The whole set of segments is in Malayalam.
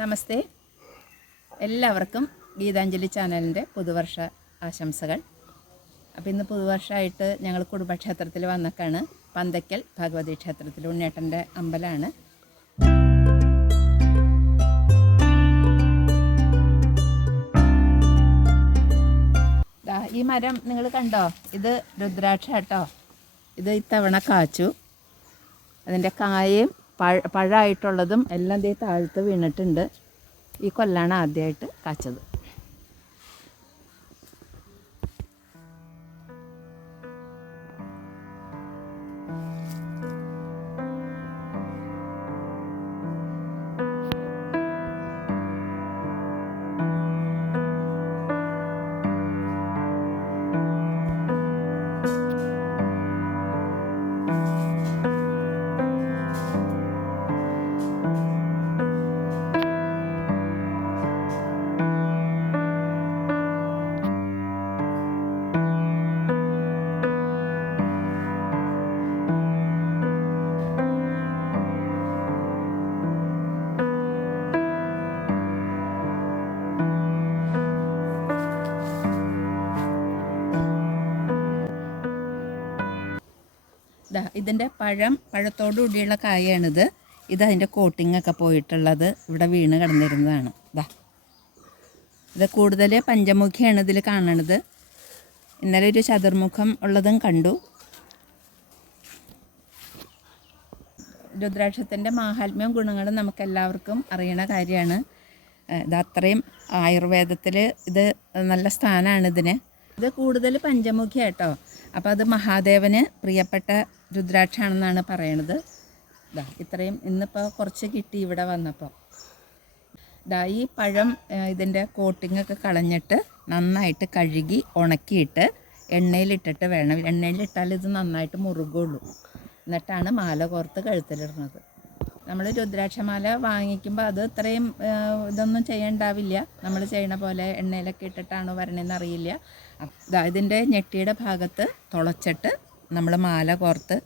നമസ്തേ, എല്ലാവർക്കും ഗീതാഞ്ജലി ചാനലിൻ്റെ പുതുവർഷ ആശംസകൾ. അപ്പോൾ ഇന്ന് പുതുവർഷമായിട്ട് ഞങ്ങൾ കുടുംബക്ഷേത്രത്തിൽ വന്നേക്കാണ്. പന്തയ്ക്കൽ ഭഗവതി ക്ഷേത്രത്തിൽ ഉണ്ണിയേട്ടൻ്റെ അമ്പലമാണ്. ഈ മരം നിങ്ങൾ കണ്ടോ? ഇത് രുദ്രാക്ഷ കേട്ടോ. ഇത് ഇത്തവണ കാച്ചു. അതിൻ്റെ കായയും പഴമായിട്ടുള്ളതും എല്ലാം ദേ താഴത്ത് വീണിട്ടുണ്ട്. ഈ കൊല്ലാണ് ആദ്യമായിട്ട് കാച്ചത്. ഇതിൻ്റെ പഴത്തോടുകൂടിയുള്ള കായാണിത്. ഇതതിൻ്റെ കോട്ടിങ്ങൊക്കെ പോയിട്ടുള്ളത് ഇവിടെ വീണ് കിടന്നിരുന്നതാണ്. ഇത് കൂടുതൽ പഞ്ചമുഖിയാണ് ഇതിൽ കാണണത്. ഇന്നലെ ഒരു ചതുർമുഖം ഉള്ളതും കണ്ടു. രുദ്രാക്ഷത്തിൻ്റെ മാഹാത്മ്യവും ഗുണങ്ങളും നമുക്കെല്ലാവർക്കും അറിയണ കാര്യമാണ്. ഇത് അത്രയും ആയുർവേദത്തിൽ ഇത് നല്ല സ്ഥാനമാണ് ഇതിന്. ഇത് കൂടുതൽ പഞ്ചമുഖി കേട്ടോ. അപ്പോൾ അത് മഹാദേവന് പ്രിയപ്പെട്ട രുദ്രാക്ഷാണെന്നാണ് പറയണത്. ഇത്രയും ഇന്നിപ്പോൾ കുറച്ച് കിട്ടി ഇവിടെ വന്നപ്പോൾ. ഈ പഴം ഇതിൻ്റെ കോട്ടിങ്ങൊക്കെ കളഞ്ഞിട്ട് നന്നായിട്ട് കഴുകി ഉണക്കിയിട്ട് എണ്ണയിലിട്ടിട്ട് വേണം. എണ്ണയിലിട്ടാൽ ഇത് നന്നായിട്ട് മുറുകുള്ളൂ. എന്നിട്ടാണ് മാല കോർത്ത് കഴുത്തിലിടുന്നത്. നമ്മൾ രുദ്രാക്ഷമാല വാങ്ങിക്കുമ്പോൾ അത് ഇത്രയും ഇതൊന്നും ചെയ്യണ്ടാവില്ല. നമ്മൾ ചെയ്യണ പോലെ എണ്ണയിലൊക്കെ ഇട്ടിട്ടാണോ വരണേന്ന് അറിയില്ല. ഇതിൻ്റെ ഞെട്ടിയുടെ ഭാഗത്ത് തുളച്ചിട്ട് നമ്മൾ മാല കോർത്ത്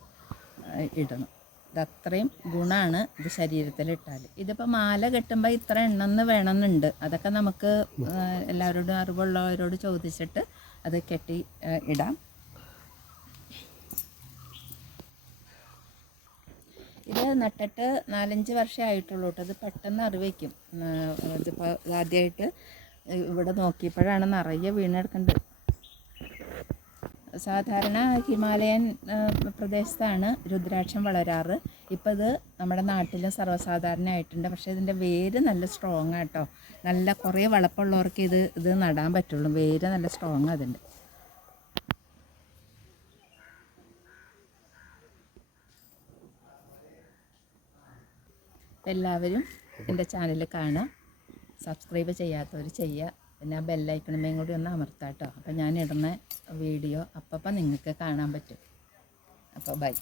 ഇടണം. ഇതത്രയും ഗുണമാണ് ഇത് ശരീരത്തിലിട്ടാൽ. ഇതിപ്പോൾ മാല കെട്ടുമ്പോൾ ഇത്ര എണ്ണമെന്ന് വേണമെന്നുണ്ട്. അതൊക്കെ നമുക്ക് എല്ലാവരോടും അറിവുള്ളവരോട് ചോദിച്ചിട്ട് അത് കെട്ടി ഇടാം. ഇത് നട്ടിട്ട് 4-5 വർഷമേ ആയിട്ടുള്ളൂ കേട്ടോ. അത് പെട്ടെന്ന് അറിവയ്ക്കും. ഇതിപ്പോൾ ആദ്യമായിട്ട് ഇവിടെ നോക്കിയപ്പോഴാണ് നിറയെ വീണെടുക്കേണ്ടത്. സാധാരണ ഹിമാലയൻ പ്രദേശത്താണ് രുദ്രാക്ഷം വളരാറ്. ഇപ്പോൾ ഇത് നമ്മുടെ നാട്ടിലും സർവ്വസാധാരണമായിട്ടുണ്ട്. പക്ഷേ ഇതിൻ്റെ വേര് നല്ല സ്ട്രോങ് ആട്ടോ. നല്ല കുറേ വളപ്പുള്ളവർക്ക് ഇത് നടാൻ പറ്റുള്ളൂ. വേര് നല്ല സ്ട്രോങ് അതിൻ്റെ. എല്ലാവരും എൻ്റെ ചാനൽ കാണുക. സബ്സ്ക്രൈബ് ചെയ്യാത്തവർ ചെയ്യുക. പിന്നെ ആ ബെല്ലൈക്കണമേയും കൂടി ഒന്ന് അമർത്താം കേട്ടോ. അപ്പോൾ ഞാൻ ഇടുന്ന വീഡിയോ അപ്പം നിങ്ങൾക്ക് കാണാൻ പറ്റും. അപ്പോൾ ബൈ.